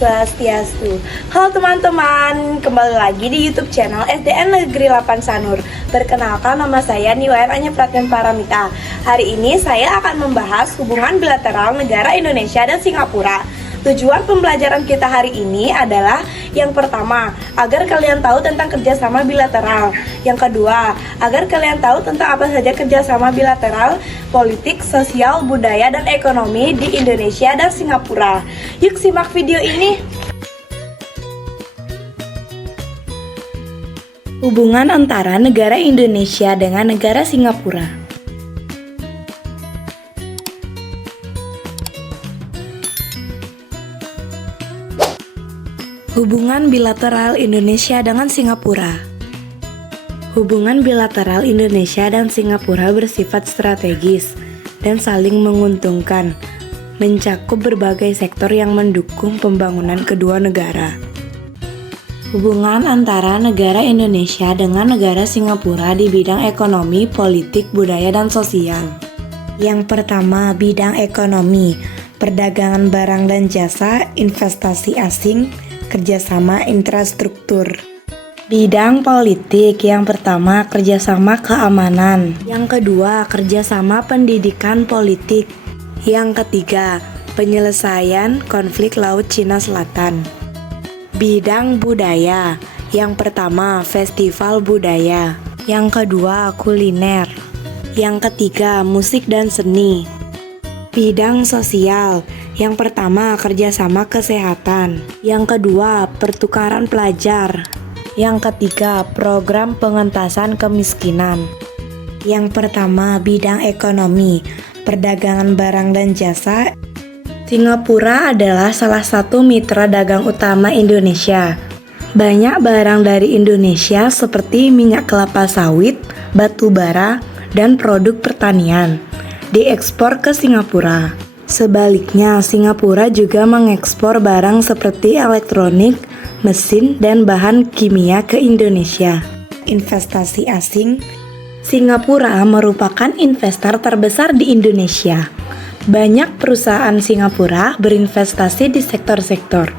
Swastiastu. Halo teman-teman, kembali lagi di YouTube channel SDN Negeri 8 Sanur. Perkenalkan, nama saya Niwayan Anya Pratian Paramita. Hari ini saya akan membahas hubungan bilateral negara Indonesia dan Singapura. Tujuan pembelajaran kita hari ini adalah yang pertama, agar kalian tahu tentang kerjasama bilateral. Yang kedua, agar kalian tahu tentang apa saja kerjasama bilateral, politik, sosial, budaya, dan ekonomi di Indonesia dan Singapura. Yuk simak video ini. Hubungan antara negara Indonesia dengan negara Singapura. Hubungan bilateral Indonesia dengan Singapura. Hubungan bilateral Indonesia dan Singapura bersifat strategis dan saling menguntungkan, mencakup berbagai sektor yang mendukung pembangunan kedua negara. Hubungan antara negara Indonesia dengan negara Singapura di bidang ekonomi, politik, budaya, dan sosial. Yang pertama, bidang ekonomi, perdagangan barang dan jasa, investasi asing, kerjasama infrastruktur. Bidang politik, yang pertama kerjasama keamanan, yang kedua kerjasama pendidikan politik, yang ketiga penyelesaian konflik Laut Cina Selatan. Bidang budaya, yang pertama festival budaya, yang kedua kuliner, yang ketiga musik dan seni. Bidang sosial, yang pertama kerjasama kesehatan, yang kedua pertukaran pelajar, yang ketiga program pengentasan kemiskinan. Yang pertama bidang ekonomi, perdagangan barang dan jasa. Singapura adalah salah satu mitra dagang utama Indonesia. Banyak barang dari Indonesia seperti minyak kelapa sawit, batu bara, dan produk pertanian diekspor ke Singapura. Sebaliknya, Singapura juga mengekspor barang seperti elektronik, mesin, dan bahan kimia ke Indonesia. Investasi asing. Singapura merupakan investor terbesar di Indonesia. Banyak perusahaan Singapura berinvestasi di sektor-sektor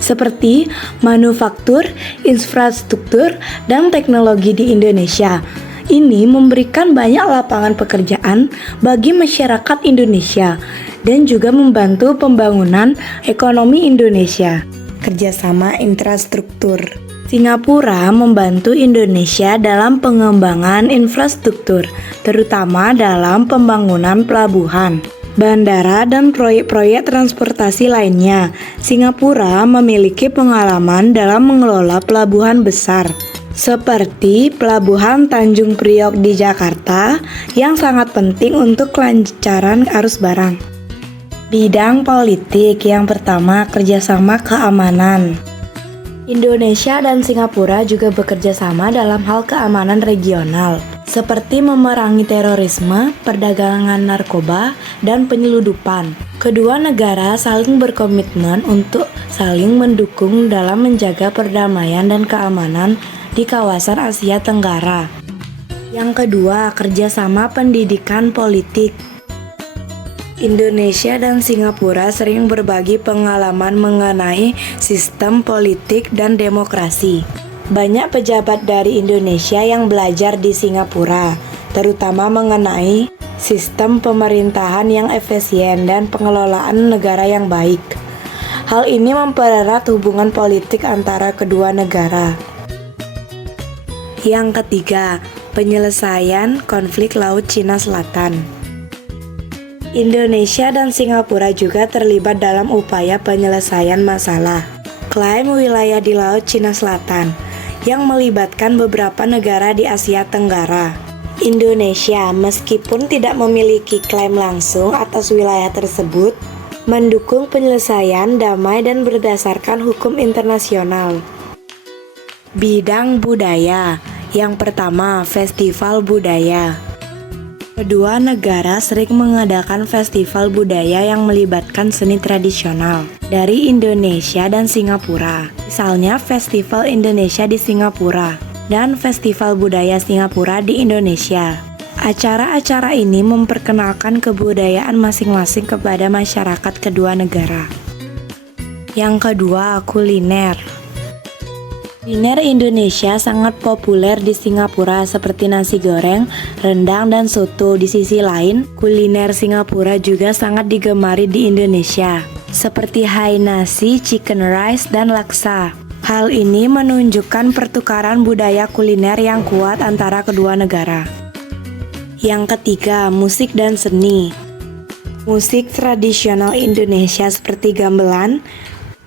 seperti manufaktur, infrastruktur, dan teknologi di Indonesia. Ini memberikan banyak lapangan pekerjaan bagi masyarakat Indonesia dan juga membantu pembangunan ekonomi Indonesia. Kerjasama infrastruktur. Singapura membantu Indonesia dalam pengembangan infrastruktur, terutama dalam pembangunan pelabuhan, bandara, dan proyek-proyek transportasi lainnya. Singapura memiliki pengalaman dalam mengelola pelabuhan besar, seperti Pelabuhan Tanjung Priok di Jakarta yang sangat penting untuk kelancaran arus barang. Bidang politik, yang pertama kerjasama keamanan. Indonesia dan Singapura juga bekerja sama dalam hal keamanan regional, seperti memerangi terorisme, perdagangan narkoba, dan penyeludupan. Kedua negara saling berkomitmen untuk saling mendukung dalam menjaga perdamaian dan keamanan di kawasan Asia Tenggara. Yang kedua, kerjasama pendidikan politik. Indonesia dan Singapura sering berbagi pengalaman mengenai sistem politik dan demokrasi. Banyak pejabat dari Indonesia yang belajar di Singapura, terutama mengenai sistem pemerintahan yang efisien dan pengelolaan negara yang baik. Hal ini mempererat hubungan politik antara kedua negara. Yang ketiga, penyelesaian konflik Laut Cina Selatan. Indonesia dan Singapura juga terlibat dalam upaya penyelesaian masalah klaim wilayah di Laut Cina Selatan yang melibatkan beberapa negara di Asia Tenggara. Indonesia, meskipun tidak memiliki klaim langsung atas wilayah tersebut, mendukung penyelesaian damai dan berdasarkan hukum internasional. Bidang budaya. Yang pertama, festival budaya. Kedua negara sering mengadakan festival budaya yang melibatkan seni tradisional dari Indonesia dan Singapura. Misalnya Festival Indonesia di Singapura. dan Festival Budaya Singapura di Indonesia. Acara-acara ini memperkenalkan kebudayaan masing-masing kepada masyarakat kedua negara. Yang kedua, kuliner. Kuliner Indonesia sangat populer di Singapura seperti nasi goreng, rendang, dan soto. Di sisi lain, kuliner Singapura juga sangat digemari di Indonesia, seperti Hainanese, chicken rice, dan laksa. Hal ini menunjukkan pertukaran budaya kuliner yang kuat antara kedua negara. Yang ketiga, musik dan seni. Musik tradisional Indonesia seperti gamelan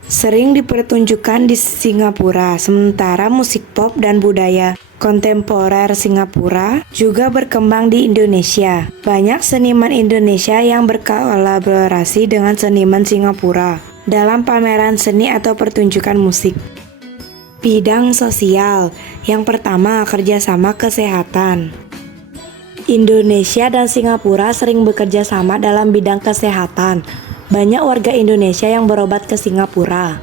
sering dipertunjukkan di Singapura, sementara musik pop dan budaya kontemporer Singapura juga berkembang di Indonesia. Banyak seniman Indonesia yang berkolaborasi dengan seniman Singapura dalam pameran seni atau pertunjukan musik. Bidang sosial. Yang pertama, kerjasama kesehatan. Indonesia dan Singapura sering bekerja sama dalam bidang kesehatan. Banyak warga Indonesia yang berobat ke Singapura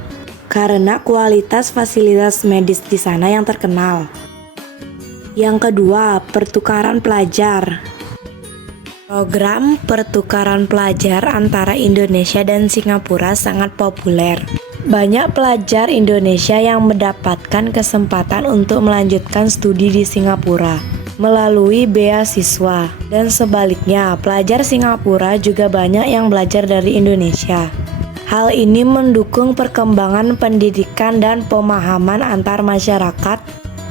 karena kualitas fasilitas medis di sana yang terkenal. Yang kedua, pertukaran pelajar. Program pertukaran pelajar antara Indonesia dan Singapura sangat populer. Banyak pelajar Indonesia yang mendapatkan kesempatan untuk melanjutkan studi di Singapura melalui beasiswa, dan sebaliknya, pelajar Singapura juga banyak yang belajar dari Indonesia. Hal ini mendukung perkembangan pendidikan dan pemahaman antar masyarakat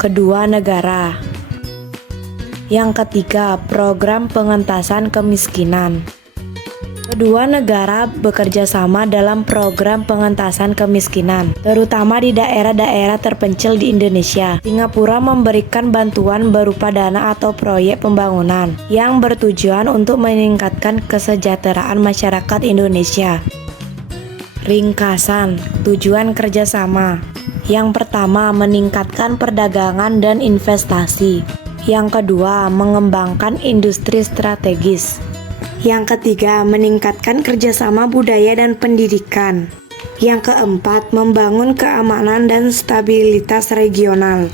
kedua negara. Yang ketiga, program pengentasan kemiskinan. Kedua negara bekerja sama dalam program pengentasan kemiskinan, terutama di daerah-daerah terpencil di Indonesia. Singapura memberikan bantuan berupa dana atau proyek pembangunan yang bertujuan untuk meningkatkan kesejahteraan masyarakat Indonesia. Ringkasan, tujuan kerjasama. Yang pertama, meningkatkan perdagangan dan investasi. Yang kedua, mengembangkan industri strategis. Yang ketiga, meningkatkan kerjasama budaya dan pendidikan. Yang keempat, membangun keamanan dan stabilitas regional.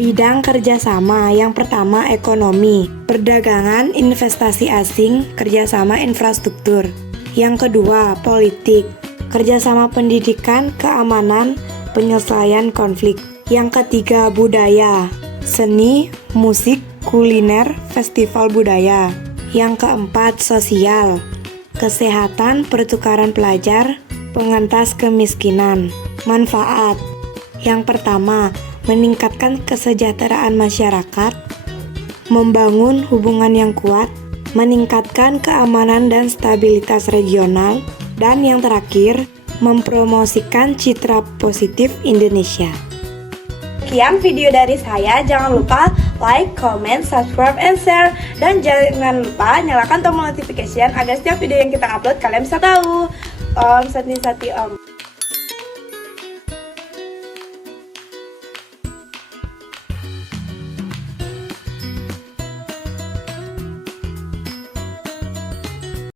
Bidang kerjasama. Yang pertama, ekonomi, perdagangan, investasi asing, kerjasama infrastruktur. Yang kedua, politik, kerjasama pendidikan, keamanan, penyelesaian konflik. Yang ketiga, budaya, seni, musik, kuliner, festival budaya. Yang keempat, sosial, kesehatan, pertukaran pelajar, pengentas kemiskinan. Manfaat. Yang pertama, meningkatkan kesejahteraan masyarakat, membangun hubungan yang kuat, meningkatkan keamanan dan stabilitas regional, dan yang terakhir, mempromosikan citra positif Indonesia. Sekian video dari saya, jangan lupa like, comment, subscribe, and share. Dan jangan lupa nyalakan tombol notification agar setiap video yang kita upload kalian bisa tahu. Om Santi Sati Om.